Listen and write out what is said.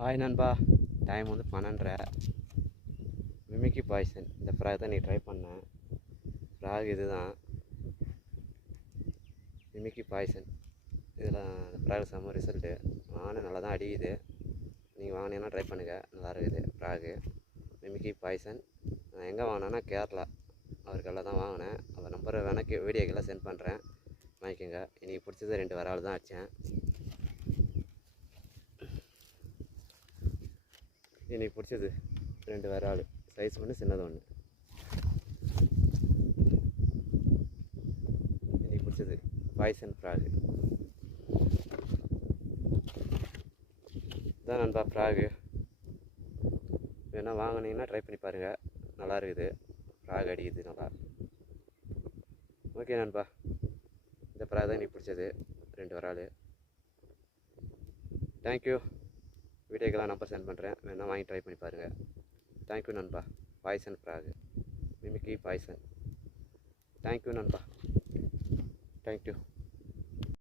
Hi நண்பா, time வந்து 12:30. மிமிக்கி poison இந்த ஃப்ராக் தான் நீ ட்ரை பண்ணேன். ஃப்ராக் இது தான் மிமிக்கி பாய்சன். இதில் ஃப்ராக் செம்ம ரிசல்ட்டு. வாங்கினேன், நல்லா தான் அடிக்குது. நீங்கள் வாங்கினீங்கன்னா ட்ரை பண்ணுங்கள், நல்லா இருக்குது ஃப்ராகு. மிமிக்கி பாய்சன் நான் எங்கே வாங்கினேன்னா கேரளா, அவருக்கெல்லாம் தான் வாங்கினேன். அவர் நம்பரை வேணால் வீடியோக்கெல்லாம் சென்ட் பண்ணுறேன், வாங்கிக்கோங்க. இன்றைக்கி பிடிச்சது 2 வரால் தான் அடித்தேன். இன்றைக்கி பிடிச்சது 2 வரால், சைஸ் ஒன்று சின்னது ஒன்று. இன்றைக்கி பிடிச்சது பாய்சன் ஃப்ராகு இதான் நண்பா. ஃப்ராகு வேணால் வாங்கினீங்கன்னா ட்ரை பண்ணி பாருங்கள், நல்லா இருக்குது. ஃப்ராக் அடிக்குது நல்லா. ஓகே நண்பா, இந்த ஃப்ராக் தான் எனக்கு பிடிச்சது, 2 வரால். தேங்க்யூ. வீடியோக்கெல்லாம் நம்பர் சென்ட் பண்ணுறேன், வேணால் வாங்கி ட்ரை பண்ணி பாருங்கள். தேங்க்யூ நண்பா. Poison frog, mimic poison. Thank you நண்பா, தேங்க்யூ.